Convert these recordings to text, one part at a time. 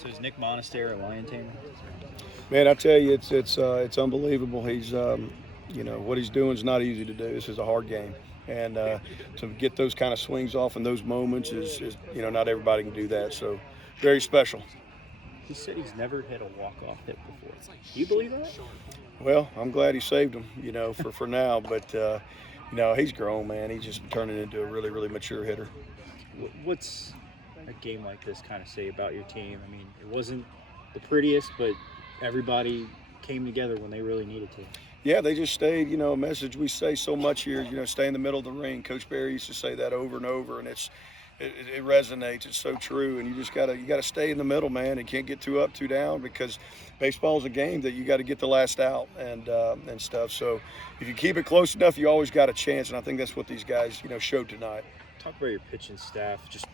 So is Nick Monastery a lion tamer? Man, I tell you, it's unbelievable. He's what he's doing is not easy to do. This is a hard game, and to get those kind of swings off in those moments is not everybody can do that. So very special. He said he's never hit a walk-off hit before. Do you believe that? Well, I'm glad he saved him, for now. But he's grown, man. He's just turning into a really, really mature hitter. What's a game like this kind of say about your team? I mean, it wasn't the prettiest, but everybody came together when they really needed to. Yeah, they just stayed. A message we say so much here. Stay in the middle of the ring. Coach Barry used to say that over and over, and it resonates. It's so true, and you gotta stay in the middle, man. You can't get too up, too down, because baseball is a game that you got to get the last out and stuff. So if you keep it close enough, you always got a chance, and I think that's what these guys showed tonight. Talk about your pitching staff. Just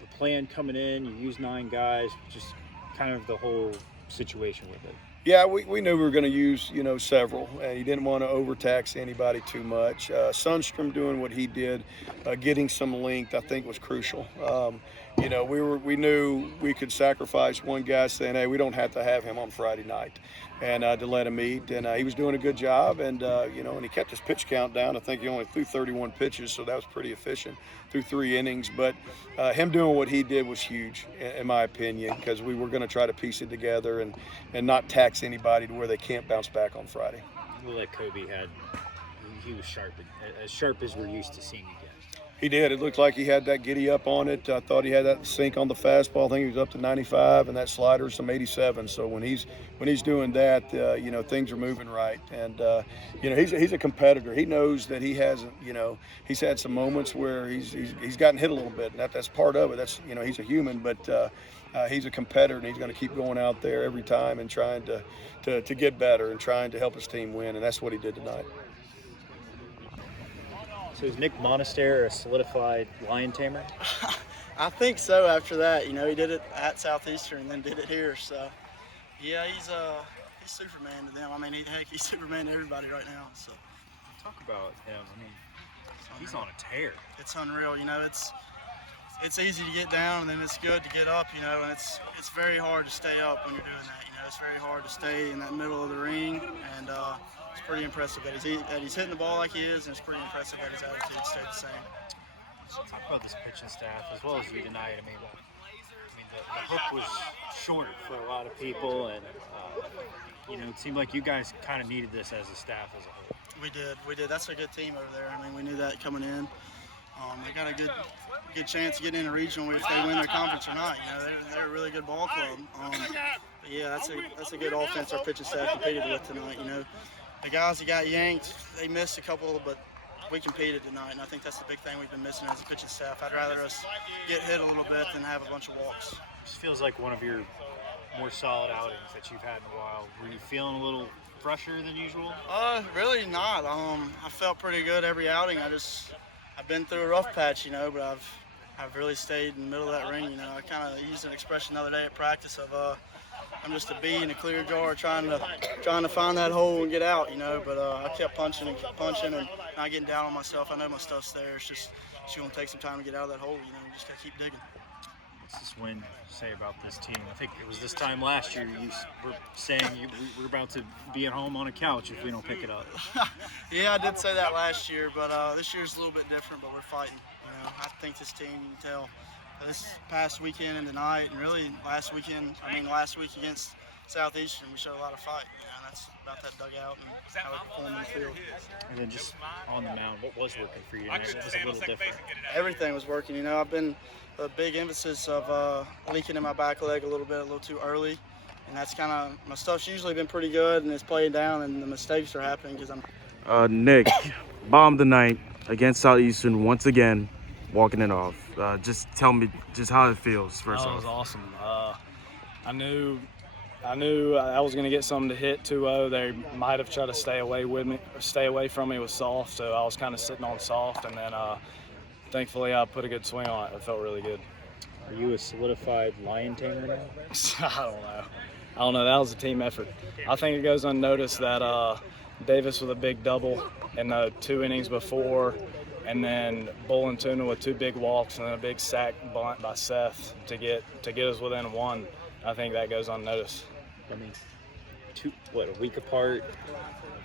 the plan coming in. You use 9 guys. Just kind of the whole situation with it. Yeah, we knew we were going to use, several, and he didn't want to overtax anybody too much. Sundstrom doing what he did, getting some length, I think was crucial. We knew we could sacrifice one guy saying, hey, we don't have to have him on Friday night, and to let him eat. And he was doing a good job, and he kept his pitch count down. I think he only threw 31 pitches, so that was pretty efficient through 3 innings. But him doing what he did was huge, in my opinion, because we were going to try to piece it together and not tax anybody to where they can't bounce back on Friday. Well, like Kobe had, he was sharp, as sharp as we're used to seeing again. He did. It looked like he had that giddy up on it. I thought he had that sink on the fastball. I think he was up to 95, and that slider some 87. So when he's doing that, things are moving right. And he's a competitor. He knows that he hasn't. He's had some moments where he's gotten hit a little bit, and that's part of it. That's he's a human, but he's a competitor, and he's going to keep going out there every time and trying to get better and trying to help his team win. And that's what he did tonight. So is Nick Monastery a solidified lion tamer? I think so. After that, he did it at Southeastern and then did it here. So, yeah, he's Superman to them. I mean, he's Superman to everybody right now. So, talk about him. I mean, he's on a tear. It's unreal. It's easy to get down and then it's good to get up. And it's very hard to stay up when you're doing that. It's very hard to stay in that middle of the ring, and it's pretty impressive that he's hitting the ball like he is, and it's pretty impressive that his attitude stayed the same. Talk about this pitching staff as well as you tonight. I mean, the hook was short for a lot of people, and it seemed like you guys kind of needed this as a staff as a whole. We did. That's a good team over there. I mean, we knew that coming in. They got a good chance of getting in a regional if they win their conference or not. They're a really good ball club. But yeah, that's a good offense our pitching staff competed with tonight. The guys that got yanked, they missed a couple, but we competed tonight, and I think that's the big thing we've been missing as a pitching staff. I'd rather us get hit a little bit than have a bunch of walks. This feels like one of your more solid outings that you've had in a while. Were you feeling a little fresher than usual? Really not. I felt pretty good every outing. I've been through a rough patch, but I've really stayed in the middle of that ring. I kind of used an expression the other day at practice of I'm just a bee in a clear jar trying to find that hole and get out, But I kept punching and not getting down on myself. I know my stuff's there. It's going to take some time to get out of that hole, You just got to keep digging. What's this win say about this team? I think it was this time last year you were saying we're about to be at home on a couch if we don't pick it up. Yeah, I did say that last year, but this year's a little bit different, but we're fighting. I think this team, you can tell, this past weekend and tonight, and really last week against Southeastern, we showed a lot of fight. And that's about that dugout and how we perform in the field. And then just on the mound, what was working for you tonight? What was a little different? Everything was working. I've been a big emphasis of leaking in my back leg a little too early. And that's kind of, my stuff's usually been pretty good, and it's playing down, and the mistakes are happening because I'm. Nick, bombed the night against Southeastern once again, walking it off. Just tell me just how it feels first off. That was awesome. I knew I was going to get something to hit 2-0. They might have tried to stay away from me with soft, so I was kind of sitting on soft, and then thankfully I put a good swing on it. It felt really good. Are you a solidified lion tamer now? I don't know. That was a team effort. I think it goes unnoticed that Davis with a big double in the 2 innings before, and then Bull and Tuna with 2 big walks and then a big sack bunt by Seth to get us within 1. I think that goes unnoticed. I mean, a week apart,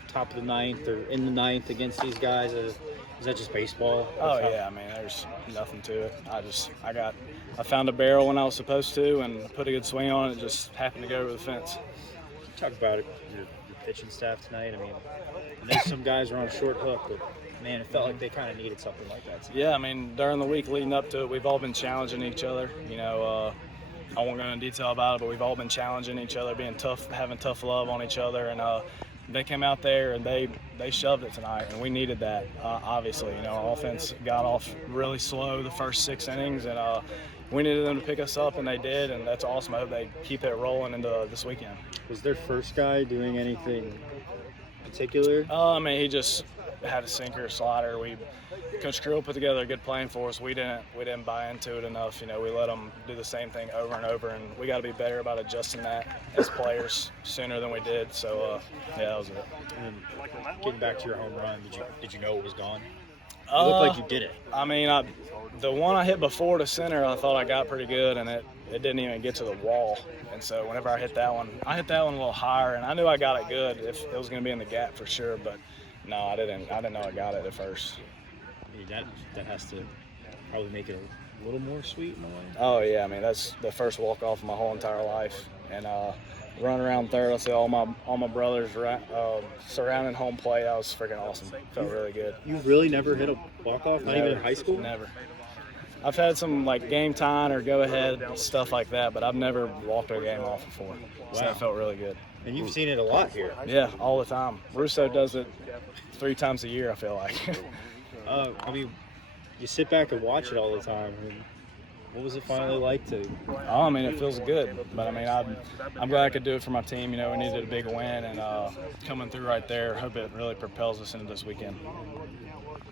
top of the ninth or in the ninth against these guys? Is that just baseball? Oh yeah, I mean, there's nothing to it. I found a barrel when I was supposed to and put a good swing on it. Just happened to go over the fence. Talk about it, your pitching staff tonight. I mean, I know some guys are on a short hook, but man, it felt like they kind of needed something like that tonight. Yeah, I mean, during the week leading up to it, we've all been challenging each other. You know, I won't go into detail about it, but we've all been challenging each other, being tough, having tough love on each other, and they came out there and they shoved it tonight, and we needed that. Obviously, you know, our offense got off really slow the first 6 innings, and we needed them to pick us up, and they did, and that's awesome. I hope they keep it rolling into this weekend. Was their first guy doing anything particular? I mean, he just had a sinker, slider. Coach Krill put together a good plan for us. We didn't buy into it enough. You know, we let them do the same thing over and over, and we got to be better about adjusting that as players sooner than we did. So, yeah, that was it. And getting back to your home run, did you know it was gone? It looked like you did it. I mean, the one I hit before to center, I thought I got pretty good, and it didn't even get to the wall. And so whenever I hit that one a little higher, and I knew I got it good if it was going to be in the gap for sure. But no, I didn't know I got it at first. That has to probably make it a little more sweet in a way. Oh yeah, I mean that's the first walk off of my whole entire life, and run around third. I see all my brothers surrounding home plate. That was freaking awesome. Felt really good. You really never hit a walk off, not even in high school? Never. I've had some like game time or go ahead stuff like that, but I've never walked a game off before. So that felt really good. And you've seen it a lot here. Yeah, all the time. Russo does it 3 times a year, I feel like. I mean, you sit back and watch it all the time. I mean, what was it finally like to? Oh, I mean, it feels good. But I mean, I'm glad I could do it for my team. You know, we needed a big win, and coming through right there, hope it really propels us into this weekend.